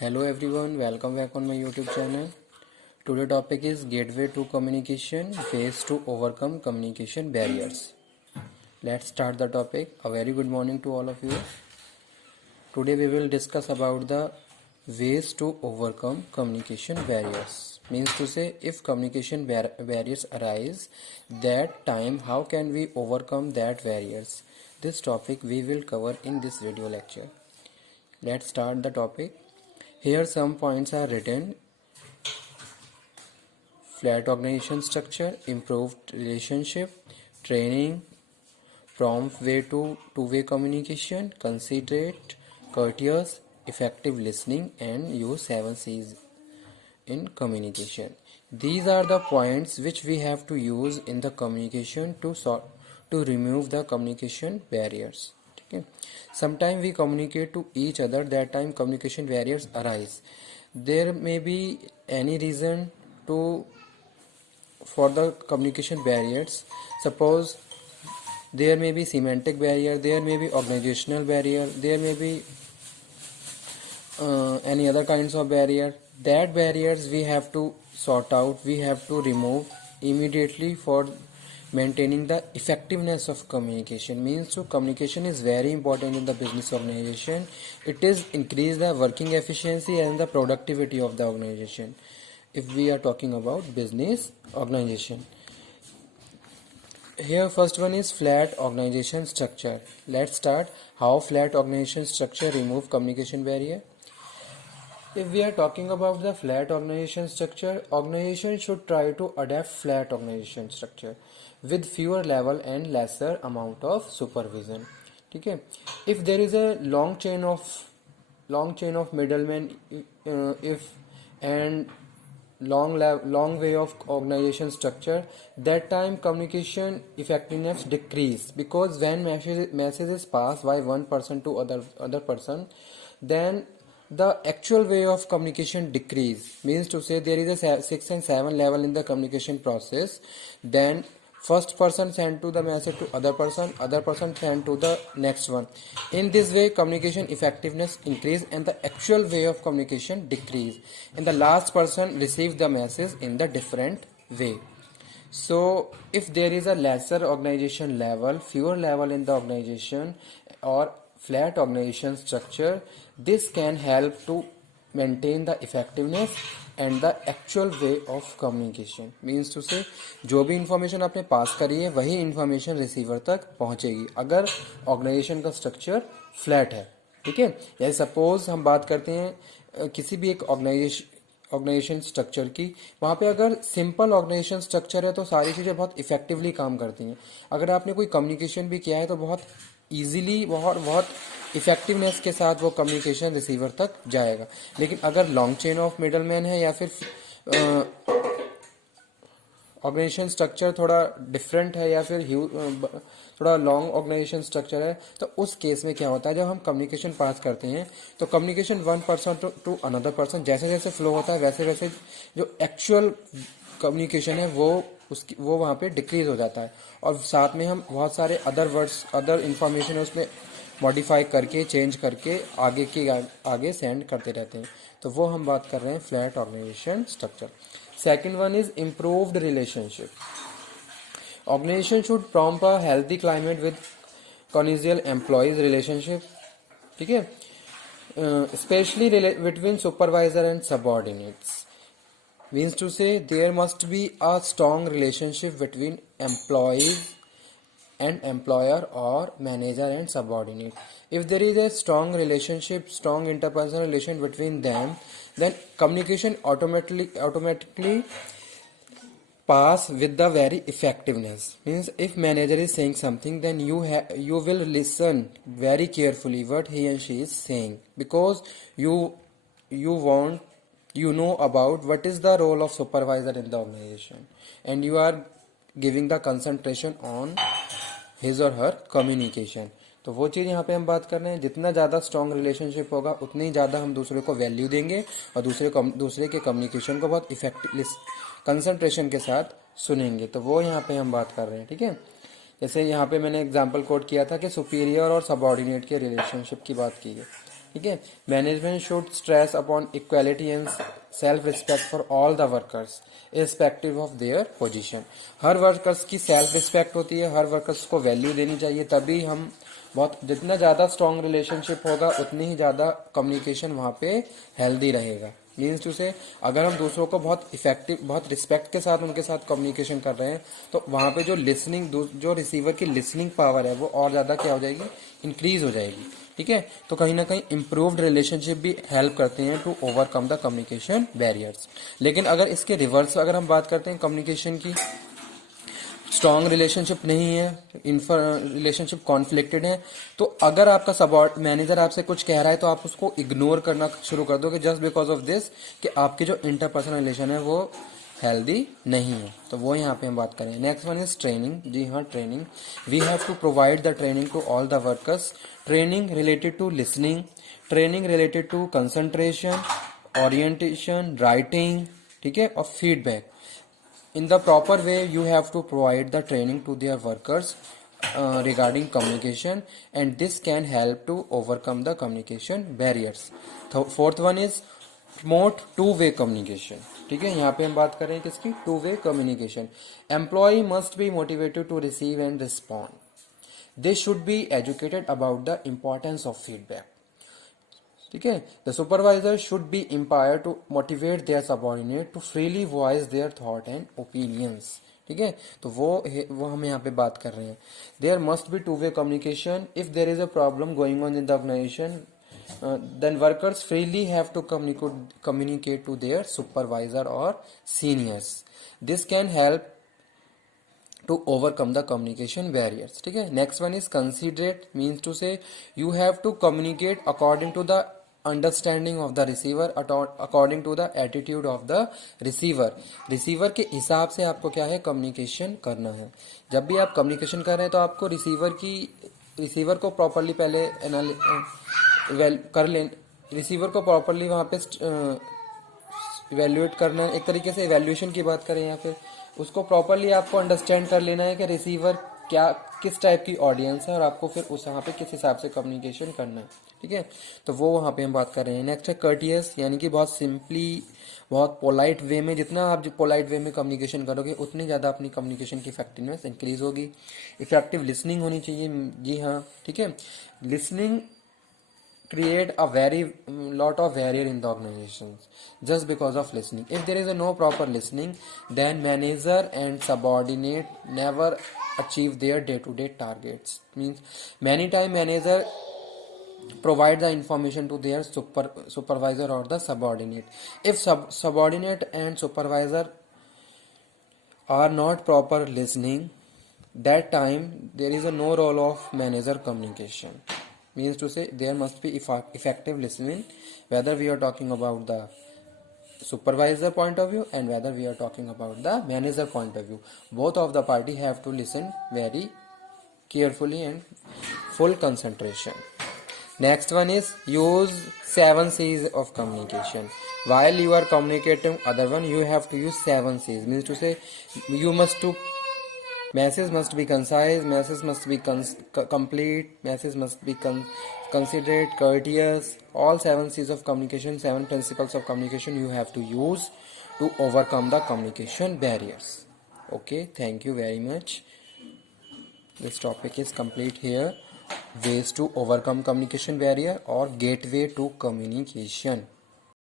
Hello everyone, welcome back on my YouTube channel. Today topic is gateway to communication, ways to overcome communication barriers. Let's start the topic. A very good morning to all of you. Today we will discuss about the ways to overcome communication barriers. Means to say, if communication barriers arise, that time how can we overcome that barriers? This topic we will cover in this video lecture. Let's start the topic. Here some points are written: flat organization structure, improved relationship, training, prompt way to two-way communication, considerate, courteous, effective listening, and use 7 C's in communication. These are the points which we have to use in the communication to remove the communication barriers. Okay. Sometimes we communicate to each other, that time communication barriers arise. There may be any reason for the communication barriers. Suppose there may be semantic barrier, there may be organizational barrier, there may be any other kinds of barrier. That barriers we have to sort out, we have to remove immediately for maintaining the effectiveness of communication. Means to communication is very important in the business organization. It is increase the working efficiency and the productivity of the organization. If we are talking about business organization, here first one is flat organization structure. Let's start how flat organization structure remove communication barrier. If we are talking about the flat organization structure, organization should try to adapt flat organization structure with fewer level and lesser amount of supervision. Okay. If there is a long chain of middlemen, if and long way of organization structure, that time communication effectiveness decrease, because when messages pass by one person to other person, then the actual way of communication decrease. Means to say, there is a 6 and 7 level in the communication process. Then first person send to the message to other person send to the next one. In this way communication effectiveness increase and the actual way of communication decrease, and the last person receive the message in the different way. So if there is a lesser organization level, fewer level in the organization, or flat organization structure, this can help to maintain the effectiveness and the actual way of communication. Means to say, जो भी information आपने पास करी है वही information receiver तक पहुंचेगी अगर organisation का स्ट्रक्चर फ्लैट है. ठीक है. जैसे सपोज हम बात करते हैं किसी भी एक ऑर्गेनाइजेशन स्ट्रक्चर की, वहाँ पे अगर सिंपल ऑर्गेनाइजेशन स्ट्रक्चर है तो सारी चीज़ें बहुत इफेक्टिवली काम करती हैं. अगर आपने कोई कम्युनिकेशन भी किया है तो बहुत ईजिली बहुत इफेक्टिवनेस के साथ वो कम्युनिकेशन रिसीवर तक जाएगा. लेकिन अगर लॉन्ग चेन ऑफ मिडलमैन है या फिर ऑर्गेनाइजेशन स्ट्रक्चर थोड़ा डिफरेंट है या फिर थोड़ा लॉन्ग ऑर्गेनाइजेशन स्ट्रक्चर है, तो उस केस में क्या होता है, जब हम कम्युनिकेशन पास करते हैं तो communication one person to another person जैसे जैसे फ्लो होता है वैसे वैसे जो एक्चुअल कम्युनिकेशन है वो वहाँ पे डिक्रीज हो जाता है, और साथ में हम बहुत सारे अदर इंफॉर्मेशन है उसमें मॉडिफाई करके चेंज करके आगे सेंड करते रहते हैं. तो वो हम बात कर रहे हैं flat organisation structure. Second one is improved relationship. Organisation should prompt a healthy climate with conjugal employees relationship. ठीक है. Specially between supervisor and subordinates. Means to say, there must be a strong relationship between employees and employer or manager and subordinate. If there is a strong relationship, strong interpersonal relation between them, then communication automatically pass with the very effectiveness. Means if manager is saying something, then you will listen very carefully what he and she is saying, because you know about what is the role of supervisor in the organization, and you are giving the concentration on his or her communication. तो वो चीज़ यहाँ पे हम बात कर रहे हैं. जितना ज़्यादा स्ट्रॉन्ग रिलेशनशिप होगा उतनी ही ज़्यादा हम दूसरे को वैल्यू देंगे और दूसरे के कम्युनिकेशन को बहुत इफेक्टिव कंसंट्रेशन के साथ सुनेंगे. तो वो यहाँ पे हम बात कर रहे हैं. ठीक है. जैसे यहाँ पे मैंने एग्जाम्पल कोट किया था कि सुपीरियर और सबऑर्डिनेट के रिलेशनशिप की बात की है. ठीक है। Management should stress upon equality and self respect for all the workers irrespective of their position. Her workers की सेल्फ रिस्पेक्ट होती है, हर वर्कर्स को वैल्यू देनी चाहिए, तभी हम बहुत, जितना ज़्यादा स्ट्रॉन्ग रिलेशनशिप होगा उतनी ही ज़्यादा कम्युनिकेशन वहाँ पे हेल्दी रहेगा। मीन्स टू से अगर हम दूसरों को बहुत इफेक्टिव, बहुत रिस्पेक्ट के साथ उनके साथ कम्युनिकेशन कर रहे हैं तो वहाँ पे जो लिसनिंग, जो रिसीवर की लिसनिंग पावर है वो और ज़्यादा क्या हो जाएगी, इंक्रीज हो जाएगी। ठीक है, तो कहीं ना कहीं इम्प्रूव्ड रिलेशनशिप भी हेल्प करते हैं to overcome the communication barriers. लेकिन अगर इसके रिवर्स अगर हम बात करते हैं कम्युनिकेशन की, स्ट्रॉन्ग रिलेशनशिप नहीं है, रिलेशनशिप कॉन्फ्लिक्टेड है, तो अगर आपका मैनेजर आपसे कुछ कह रहा है तो आप उसको इग्नोर करना शुरू कर दोगे जस्ट बिकॉज ऑफ दिस कि आपकी जो इंटरपर्सनल रिलेशन है वो हेल्दी नहीं है। तो वो यहाँ पे हम बात करें। Next one is training. जी हाँ, training. We have to provide the training to all the workers. Training related to listening, training related to concentration, orientation, writing, ठीक है, और feedback. In the proper way, you have to provide the training to their workers regarding communication, and this can help to overcome the communication barriers. Fourth one is promote two-way communication. ठीक है, यहाँ पे हम बात कर रहे हैं किसकी, two-way communication. Employee must be motivated to receive and respond. They should be educated about the importance of feedback. ठीक है, the supervisor should be empower to motivate their subordinate to freely voice their thought and opinions. ठीक है, तो वो हम यहाँ पे बात कर रहे हैं। There must be two way communication. If there is a problem going on in the organisation, then workers freely have to communicate to their supervisor और seniors. This can help to overcome the communication barriers. ठीक है, next one is considerate, means to say you have to communicate according to the understanding of the receiver, according to the attitude of the receiver. receiver के हिसाब से आपको क्या है, communication करना है। जब भी आप कम्युनिकेशन कर रहे हैं तो आपको रिसीवर को प्रॉपरली पहले रिसीवर को प्रॉपरली वहाँ पे इवेल्युएट करना है। एक तरीके से इवेल्युएशन की बात करें या फिर उसको प्रॉपरली आपको अंडरस्टैंड कर लेना है कि रिसीवर क्या, किस टाइप की ऑडियंस है और आपको फिर उस यहाँ पे किस हिसाब से कम्युनिकेशन करना है। ठीक है, तो वो वहाँ पे हम बात कर रहे हैं। नेक्स्ट है कर्टियस, यानी कि बहुत सिंपली, बहुत पोलाइट वे में, जितना आप जो पोलाइट वे में कम्युनिकेशन करोगे उतनी ज़्यादा अपनी कम्युनिकेशन की इफेक्टिवनेस इंक्रीज होगी। इफेक्टिव लिसनिंग होनी चाहिए। जी हाँ, ठीक है, listening create a very lot of barrier in the organizations just because of listening. If there is a no proper listening, then manager and subordinate never achieve their day-to-day targets. Means many time manager provide the information to their supervisor or the subordinate. If subordinate and supervisor are not proper listening, that time there is a no role of manager communication. Means to say there must be effective listening, whether we are talking about the supervisor point of view and whether we are talking about the manager point of view. Both of the party have to listen very carefully and full concentration. Next one is use 7 C's of communication. While you are communicating other one, you have to use 7 C's. Means to say you must to message must be concise, message must be complete, message must be considerate, courteous. All 7 C's of communication, 7 principles of communication you have to use to overcome the communication barriers. Okay, thank you very much. This topic is complete here. Ways to overcome communication barrier or gateway to communication.